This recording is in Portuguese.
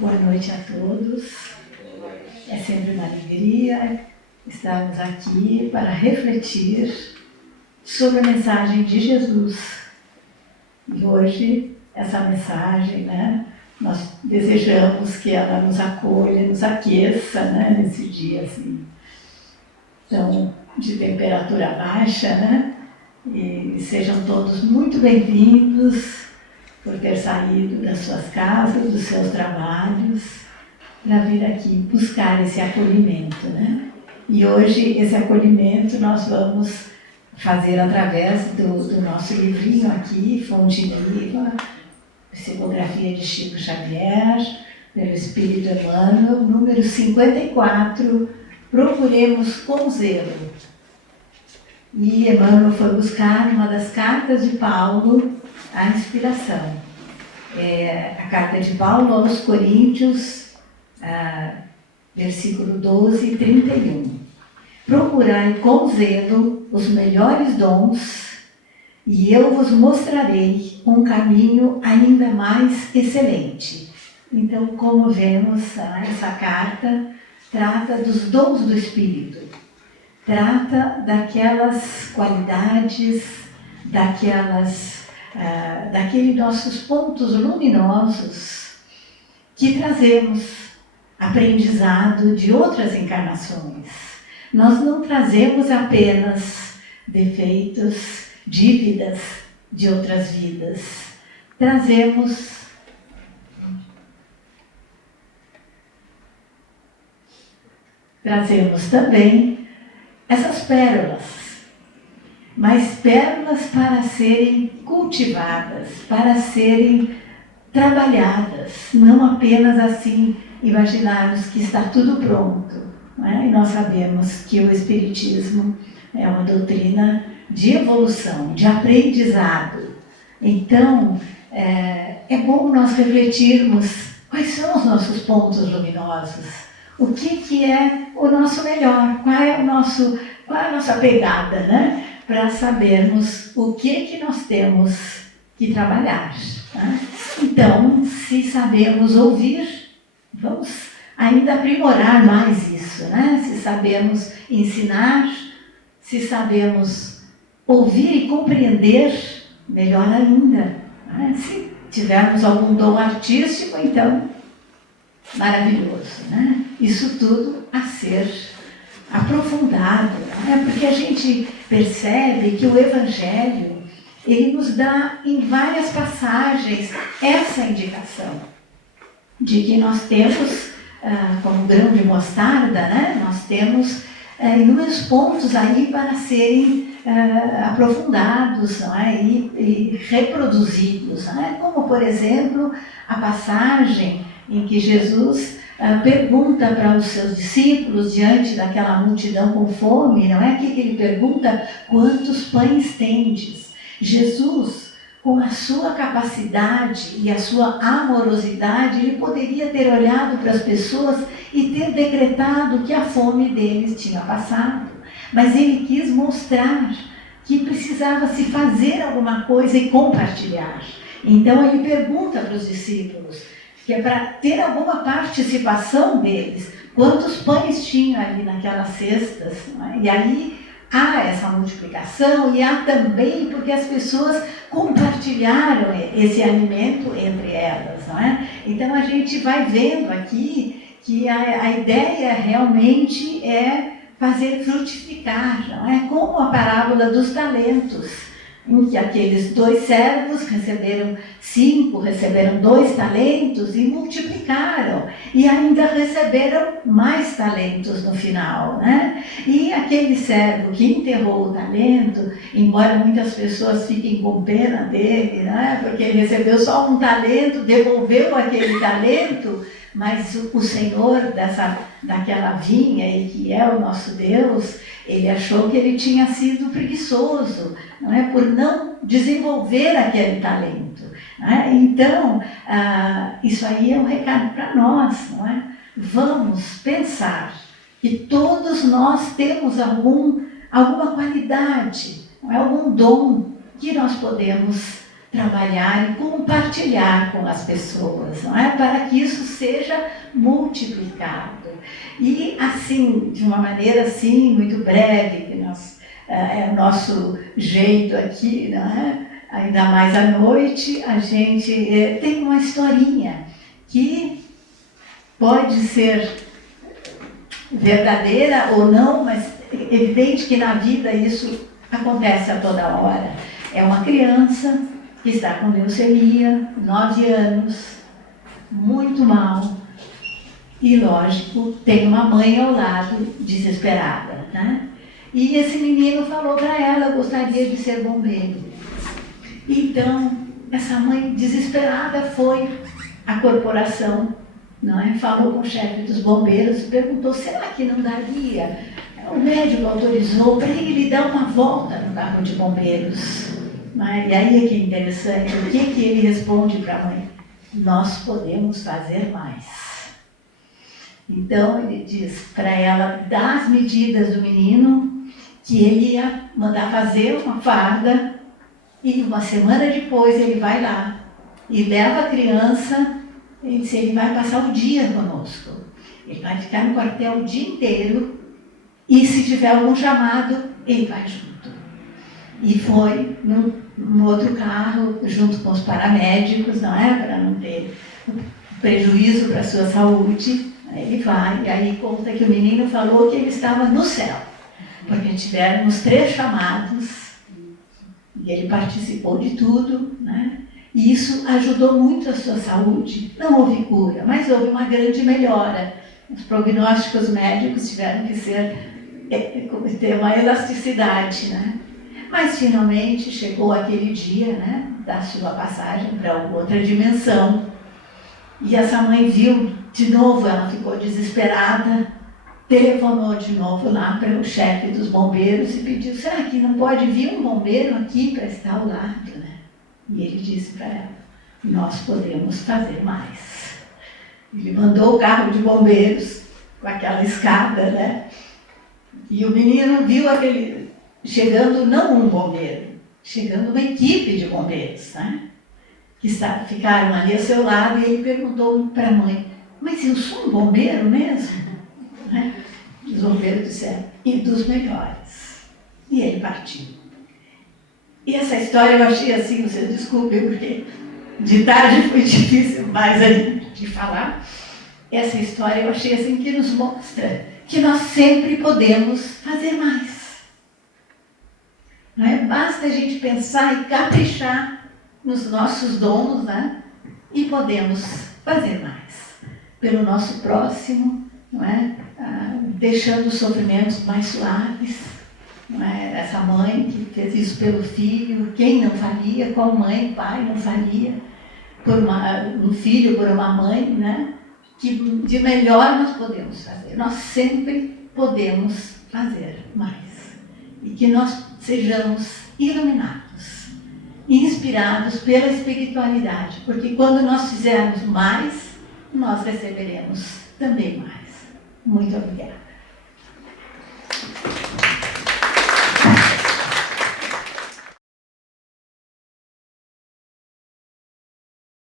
Boa noite a todos. É sempre uma alegria estarmos aqui para refletir sobre a mensagem de Jesus. E hoje, essa mensagem, nós desejamos que ela nos acolha, nos aqueça, nesse dia assim, tão de temperatura baixa, E sejam todos muito bem-vindos por ter saído das suas casas, dos seus trabalhos, para vir aqui buscar esse acolhimento, E hoje esse acolhimento nós vamos fazer através do nosso livrinho aqui, Fonte Viva, Psicografia de Chico Xavier, pelo Espírito Emmanuel, número 54, Procuremos com Zelo. E Emmanuel foi buscar uma das cartas de Paulo, a inspiração. A carta de Paulo aos Coríntios, versículo 12 e 31. Procurai com zelo os melhores dons, e eu vos mostrarei um caminho ainda mais excelente. Então, como vemos, essa carta trata dos dons do Espírito. Trata daquelas qualidades, daqueles nossos pontos luminosos que trazemos aprendizado de outras encarnações. Nós não trazemos apenas defeitos, dívidas de outras vidas. Trazemos também essas pérolas, mas pérolas para serem cultivadas, para serem trabalhadas, não apenas assim imaginarmos que está tudo pronto. E nós sabemos que o Espiritismo é uma doutrina de evolução, de aprendizado. Então, é bom nós refletirmos quais são os nossos pontos luminosos. O que é o nosso melhor? Qual é a nossa pegada, para sabermos o que nós temos que trabalhar. Então, se sabemos ouvir, vamos ainda aprimorar mais isso, Se sabemos ensinar, se sabemos ouvir e compreender, melhor ainda. Se tivermos algum dom artístico, então, maravilhoso, Isso tudo a ser aprofundado, Porque a gente percebe que o Evangelho, ele nos dá em várias passagens essa indicação de que nós temos, como grão de mostarda, nós temos inúmeros pontos aí para serem aprofundados, e reproduzidos, Como, por exemplo, a passagem em que Jesus pergunta para os seus discípulos, diante daquela multidão com fome, que ele pergunta: quantos pães tendes? Jesus, com a sua capacidade e a sua amorosidade, ele poderia ter olhado para as pessoas e ter decretado que a fome deles tinha passado. Mas ele quis mostrar que precisava se fazer alguma coisa e compartilhar. Então ele pergunta para os discípulos, que é para ter alguma participação deles, quantos pães tinham ali naquelas cestas, E aí há essa multiplicação, e há também porque as pessoas compartilharam esse alimento entre elas, Então a gente vai vendo aqui que a ideia realmente é fazer frutificar, Como a parábola dos talentos, em que aqueles 2 servos receberam 5, receberam 2 talentos e multiplicaram, e ainda receberam mais talentos no final, E aquele servo que enterrou o talento, embora muitas pessoas fiquem com pena dele, porque ele recebeu só um talento, devolveu aquele talento, mas o Senhor daquela vinha, e que é o nosso Deus, ele achou que ele tinha sido preguiçoso, por não desenvolver aquele talento. Então, isso aí é um recado para nós, Vamos pensar que todos nós temos alguma qualidade, algum dom que nós podemos trabalhar e compartilhar com as pessoas, não é? Para que isso seja multiplicado. E assim, de uma maneira assim, muito breve, que é o nosso jeito aqui, não é? Ainda mais à noite, a gente tem uma historinha que pode ser verdadeira ou não, mas é evidente que na vida isso acontece a toda hora. É uma criança que está com leucemia, 9 anos, muito mal, e lógico, tem uma mãe ao lado, desesperada, né? E esse menino falou para ela, gostaria de ser bombeiro. Então, essa mãe desesperada foi à corporação, não é? Falou com o chefe dos bombeiros, perguntou, será que não daria? O médico autorizou para ele dar uma volta no carro de bombeiros. E aí é que é interessante, o que ele responde para a mãe? Nós podemos fazer mais. Então ele diz para ela dar as medidas do menino, que ele ia mandar fazer uma farda, e uma semana depois ele vai lá e leva a criança. Ele disse, ele vai passar o dia conosco. Ele vai ficar no quartel o dia inteiro e se tiver algum chamado, ele vai junto. E foi num outro carro, junto com os paramédicos, não é? Para não ter prejuízo para a sua saúde. Aí ele vai, e aí conta que o menino falou que ele estava no céu, porque tiveram os 3 chamados, e ele participou de tudo, né? E isso ajudou muito a sua saúde. Não houve cura, mas houve uma grande melhora. Os prognósticos médicos tiveram que ter uma elasticidade, né? Mas finalmente chegou aquele dia, né, da sua passagem para outra dimensão. E essa mãe viu de novo, ela ficou desesperada, telefonou de novo lá para o chefe dos bombeiros e pediu, será que não pode vir um bombeiro aqui para estar ao lado, né? E ele disse para ela, nós podemos fazer mais. Ele mandou o carro de bombeiros com aquela escada, né? E o menino viu chegando não um bombeiro, chegando uma equipe de bombeiros, né? Que ficaram ali ao seu lado, e ele perguntou para a mãe, mas eu sou um bombeiro mesmo? Né? Os bombeiros disseram, e dos melhores. E ele partiu. E essa história eu achei assim, vocês desculpem, porque de tarde foi difícil mais ainda de falar. Essa história eu achei assim que nos mostra que nós sempre podemos fazer mais. Não é? Basta a gente pensar e caprichar nos nossos dons, né? E podemos fazer mais. Pelo nosso próximo, não é? Deixando os sofrimentos mais suaves. Não é? Essa mãe que fez isso pelo filho, quem não faria? Qual mãe, pai não faria? Por um filho, por uma mãe, né? Que de melhor nós podemos fazer. Nós sempre podemos fazer mais. E que nós sejamos iluminados, inspirados pela espiritualidade, porque quando nós fizermos mais, nós receberemos também mais. Muito obrigada.